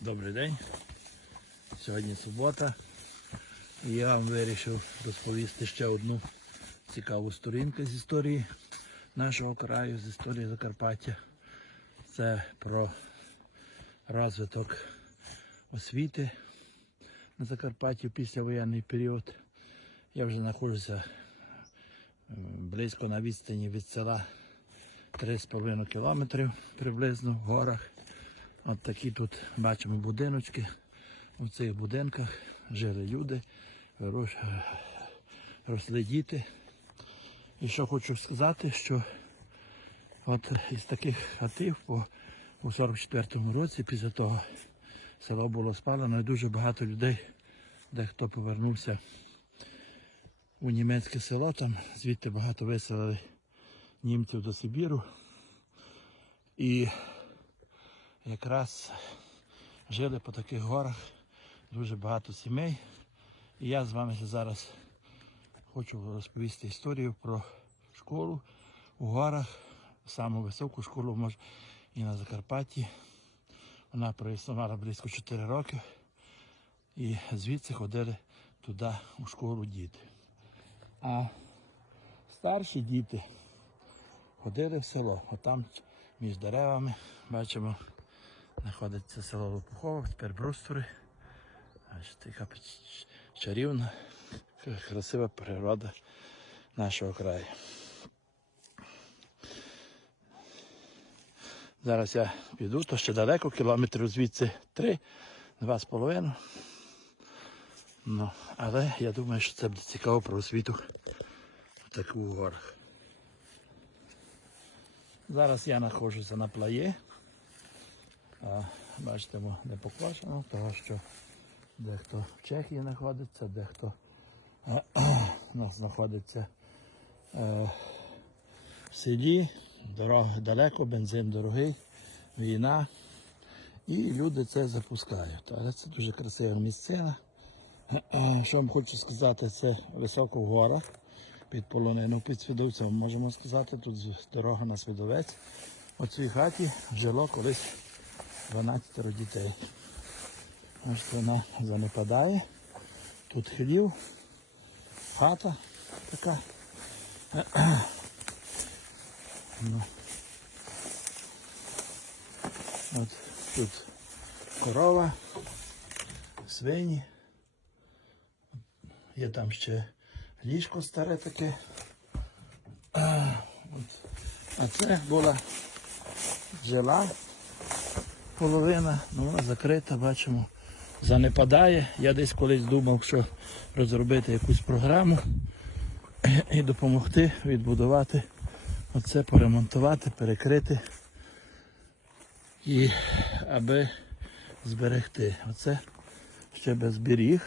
Добрий день. Сьогодні субота. І я вам вирішив розповісти ще одну цікаву сторінку з історії нашого краю, з історії Закарпаття. Це про розвиток освіти на Закарпатті післявоєнний період. Я вже знаходжуся близько на відстані від села 3,5 кілометрів приблизно в горах. От такі тут бачимо будиночки. У цих будинках жили люди, росли діти. І що хочу сказати, що от із таких хатів у 44-му році, після того село було спалено, і дуже багато людей, дехто повернувся у німецьке село, там звідти багато виселили німців до Сибіру. І якраз жили по таких горах дуже багато сімей. І я з вами зараз хочу розповісти історію про школу у горах, саму високу школу може і на Закарпатті. Вона проіснувала близько 4 роки. І звідси ходили туди у школу діти. А старші діти ходили в село. Отам між деревами бачимо знаходиться село Лопухово, тепер брустори. Бачите, яка чарівна, красива природа нашого краю. Зараз я піду, то ще далеко, кілометрів звідси три, два з половиною. Ну, але я думаю, що це буде цікаво про освіту в таких горах. Зараз я знаходжуся на плаї. А, бачите, не поквашено, того що дехто в Чехії знаходиться, дехто у нас знаходиться е, в селі, дорога далеко, бензин дорогий, війна. І люди це запускають. Але це дуже красива місцина. Що вам хочу сказати, це високо в горах під полонину, під Свідовцем, можемо сказати, тут дорога на Свідовець. У цій хаті жило колись 12 дітей. Ось вона занепадає. Тут хлів, хата така. Ну. От тут корова, свині. Є там ще ліжко старе таке. А, от. а це була джела половина, ну вона закрита, бачимо, занепадає. Я десь колись думав, що розробити якусь програму і допомогти відбудувати оце, поремонтувати, перекрити і аби зберегти. Оце ще без зберіг,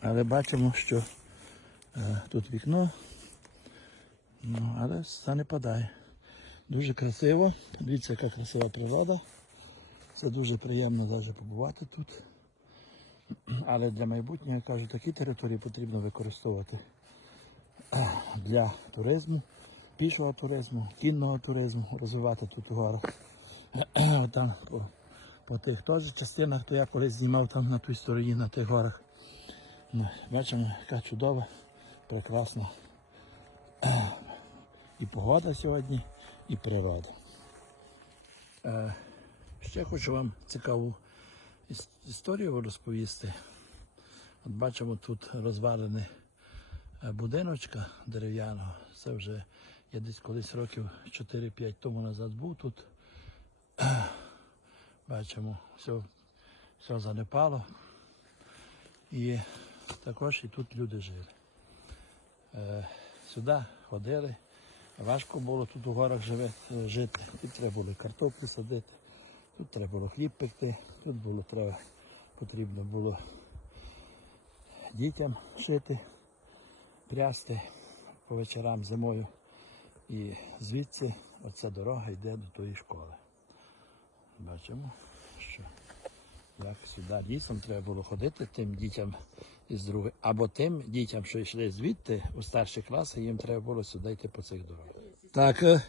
але бачимо, що е, тут вікно, ну, але занепадає. Дуже красиво. Дивіться, яка красива природа. Це дуже приємно навіть побувати тут. Але для майбутнього, я кажу, такі території потрібно використовувати е, для туризму, пішого туризму, кінного туризму, розвивати тут горах. Там по, по тих теж частинах, то я колись знімав там на тій стороні, на тих горах. Ну, Бачимо, яка чудова, прекрасна е, і погода сьогодні, і природа. Ще хочу вам цікаву історію розповісти. От бачимо тут розвалений е, будиночка дерев'яного. Це вже я десь колись років 4-5 тому назад був тут. Бачимо, все, все занепало. І також і тут люди жили. Е, сюди ходили. Важко було тут у горах жити. Тут треба було картоплю садити, тут треба було хліб пекти, тут було треба, потрібно було дітям шити, прясти по вечорам зимою. І звідси оця дорога йде до тої школи. Бачимо, що як сюди лісом треба було ходити тим дітям із другої, або тим дітям, що йшли звідти у старші класи, їм треба було сюди йти по цих дорогах. Так, е,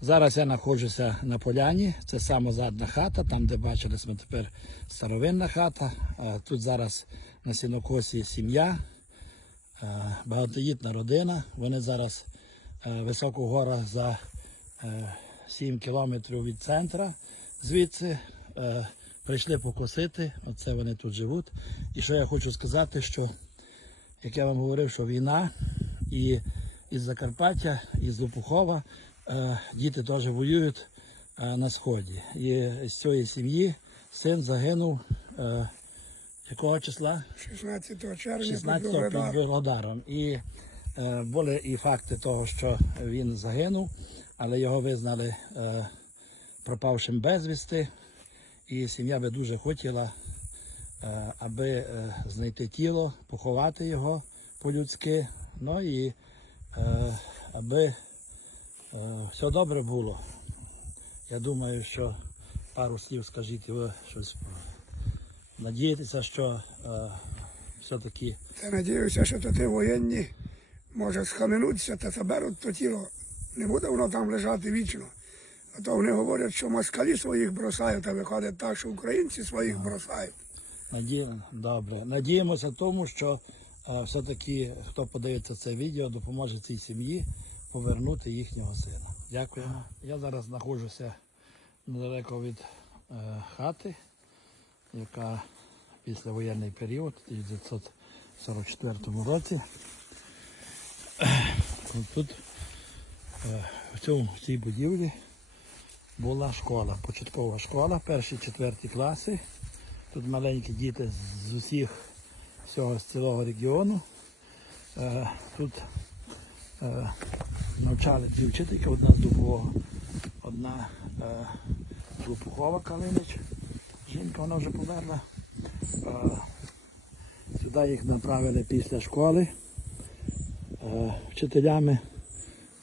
Зараз я знаходжуся на поляні. Це саме задна хата, там, де бачили ми тепер старовинна хата. Тут зараз на сінокосі сім'я, е, багатодітна родина. Вони зараз е, високо в за е, 7 кілометрів від центра. Звідси е, прийшли покосити. Оце вони тут живуть. І що я хочу сказати, що як я вам говорив, що війна і із Закарпаття, із Лопухова е, діти теж воюють е, на сході. І з цієї сім'ї син загинув е, якого числа? 16 червня 16 під Вугледаром. І е, були і факти того, що він загинув, але його визнали е, пропавшим безвісти. І сім'я би дуже хотіла, е, аби е, знайти тіло, поховати його по-людськи. Ну і е, аби е, все добре було. Я думаю, що пару слів скажіть ви щось. Надіятися, що е, все-таки Та надіюся, що то ті воєнні може схаменуться та заберуть то тіло. Не буде воно там лежати вічно. А то вони говорять, що москалі своїх бросають, а виходить так, що українці своїх бросають. Наді... Добре. Надіємося тому, що е, все-таки хто подивиться це відео, допоможе цій сім'ї повернути їхнього сина. Дякуємо. Я зараз знаходжуся недалеко від е, хати, яка післявоєнний період, у 1944 році. Тут е, в, цьому, в цій будівлі була школа, початкова школа, перші четверті класи. Тут маленькі діти з усіх всього з цілого регіону. Е, Тут е, навчали дві вчительки, одна з Дубового, одна е, Лопухова Калинич. Жінка вона вже померла. Е, Сюди їх направили після школи е, вчителями.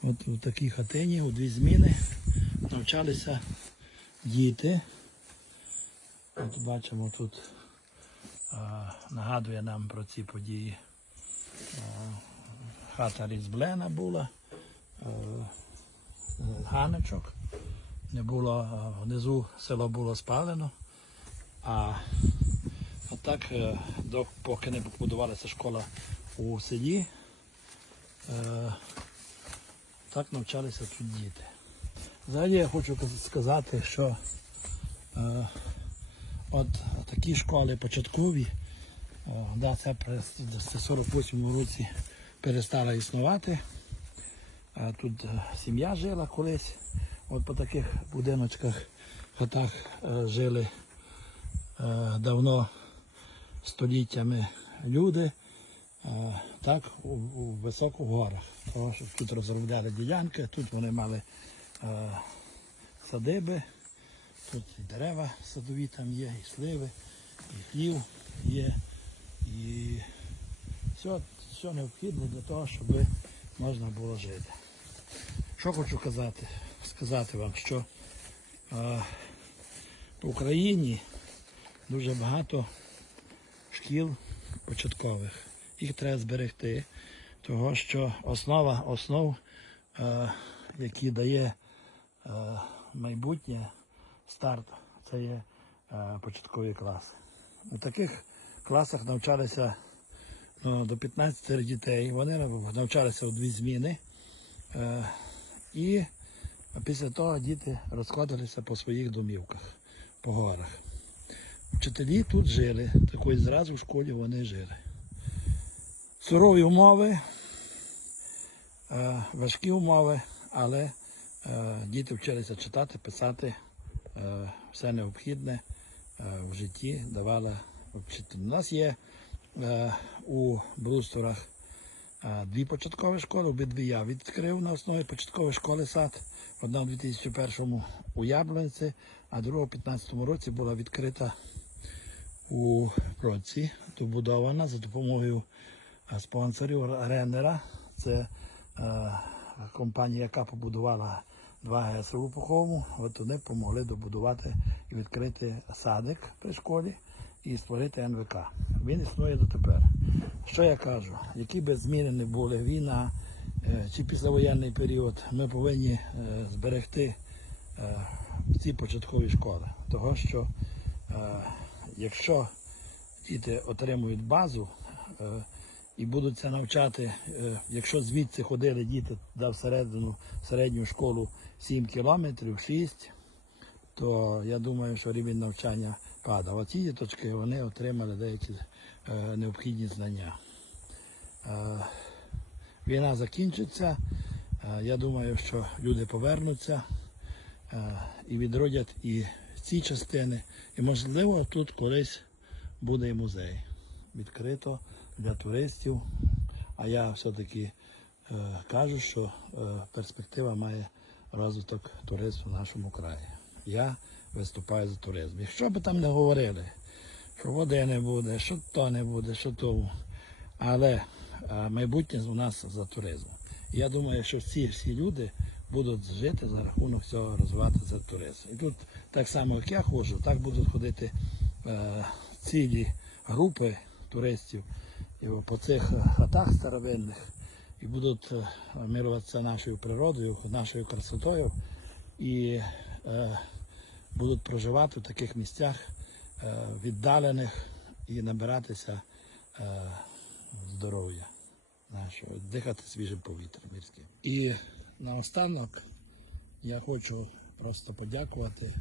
От у такій хатині, у дві зміни навчалися діти. От бачимо тут е, нагадує нам про ці події. Е, хата різблена була, ганочок. Не було, е, внизу село було спалено. А, а так, е, поки не побудувалася школа у селі, е, так навчалися тут діти. Взагалі я хочу сказати, що е, от такі школи початкові, да, це при це 48 році перестала існувати. Тут е, сім'я жила колись. От по таких будиночках, хатах е, жили е, давно століттями люди. Так, у, у високих горах. Тому що тут розробляли ділянки, тут вони мали е, садиби, тут і дерева садові там є, і сливи, і хлів є, і все, все необхідне для того, щоб можна було жити. Що хочу казати? Сказати вам, що е, в Україні дуже багато шкіл початкових. Їх треба зберегти, того що основа основ, е, які дає е, майбутнє старт, це є е, початкові класи. У таких класах навчалися ну, до 15 дітей. Вони навчалися у дві зміни. Е, і після того діти розходилися по своїх домівках, по горах. Вчителі тут жили, такої зразу в школі вони жили. Сурові умови, е, важкі умови, але е, діти вчилися читати, писати, все необхідне в житті давала вчитель. У нас є у брустворах е, дві початкові школи, обидві я відкрив на основі початкової школи сад. Одна у 2001 у Яблонці, а друга у 2015 році була відкрита у Проці, добудована за допомогою спонсорів Ренера. Це е, компанія, яка побудувала два ГЕС у Пуховому. От вони допомогли добудувати і відкрити садик при школі і створити НВК. Він існує дотепер. Що я кажу? Які би зміни не були, війна, е, чи післявоєнний період, ми повинні е, зберегти е, ці початкові школи. Того, що якщо діти отримують базу і будуть це навчати, якщо звідси ходили діти туди всередину, середню школу 7 кілометрів, 6, то я думаю, що рівень навчання падав. А ці діточки вони отримали деякі е, необхідні знання. Е, війна закінчиться. Е, я думаю, що люди повернуться і відродять і ці частини. І можливо тут колись буде і музей. Відкрито для туристів. А я все-таки е, кажу, що е, перспектива має розвиток туризму в нашому краї. Я виступаю за туризм. Якщо б там не говорили, що води не буде, що то не буде, що то. Але е, майбутнє у нас за туризм. Я думаю, що всі всі люди будуть жити за рахунок цього розвивати за туризм. І тут так само, як я ходжу, так будуть ходити е, цілі групи туристів і по цих хатах старовинних і будуть е, нашою природою, нашою красотою і е, будуть проживати в таких місцях е, віддалених і набиратися е, здоров'я нашого, дихати свіжим повітрям мірським. І наостанок я хочу просто подякувати,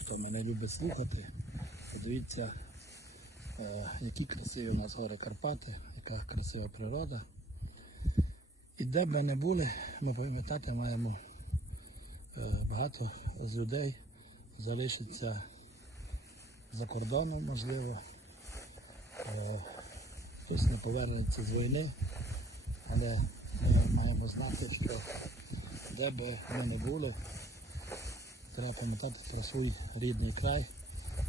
хто мене любить слухати. Подивіться, е, які красиві у нас гори Карпати, яка красива природа. І де б ми не були, ми пам'ятати маємо багато з людей залишиться за кордоном, можливо. Е, Хтось не повернеться з війни, але ми маємо знати, що де би ми не були, треба пам'ятати про свій рідний край,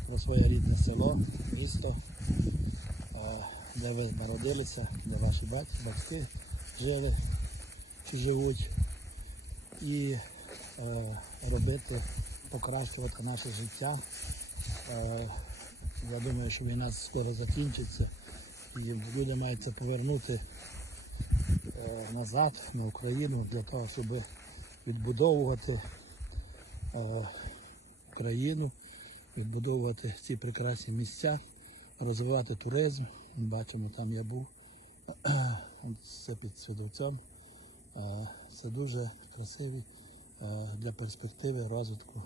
про своє рідне село, місто, е, де ви народилися, де ваші батьки, батьки жили чи живуть. І е, робити, покращувати наше життя. Е, я думаю, що війна скоро закінчиться і люди мають повернути е, назад на Україну для того, щоб відбудовувати е, Україну, відбудовувати ці прекрасні місця, розвивати туризм. Бачимо, там я був. Це під Свідовцем. Е, Це дуже красиві е, для перспективи розвитку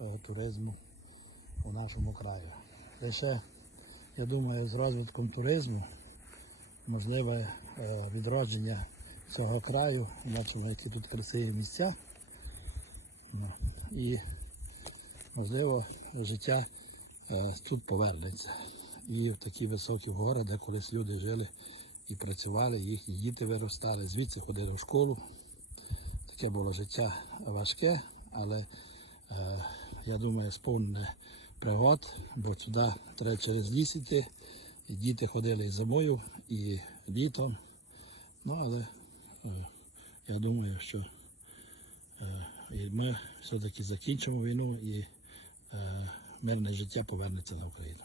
е, туризму у нашому краї. Лише, я думаю, з розвитком туризму можливе е, відродження цього краю. Бачимо, які тут красиві місця. Ну, І можливо життя е, тут повернеться. І в такі високі гори, де колись люди жили і працювали, їхні діти виростали, звідси ходили в школу. Таке було життя важке, але я думаю, сповнене пригод, бо туди треба через ліс йти. І діти ходили і зимою, і літом. Ну, але е, я думаю, що е, і ми все-таки закінчимо війну і е, мирне життя повернеться на Україну.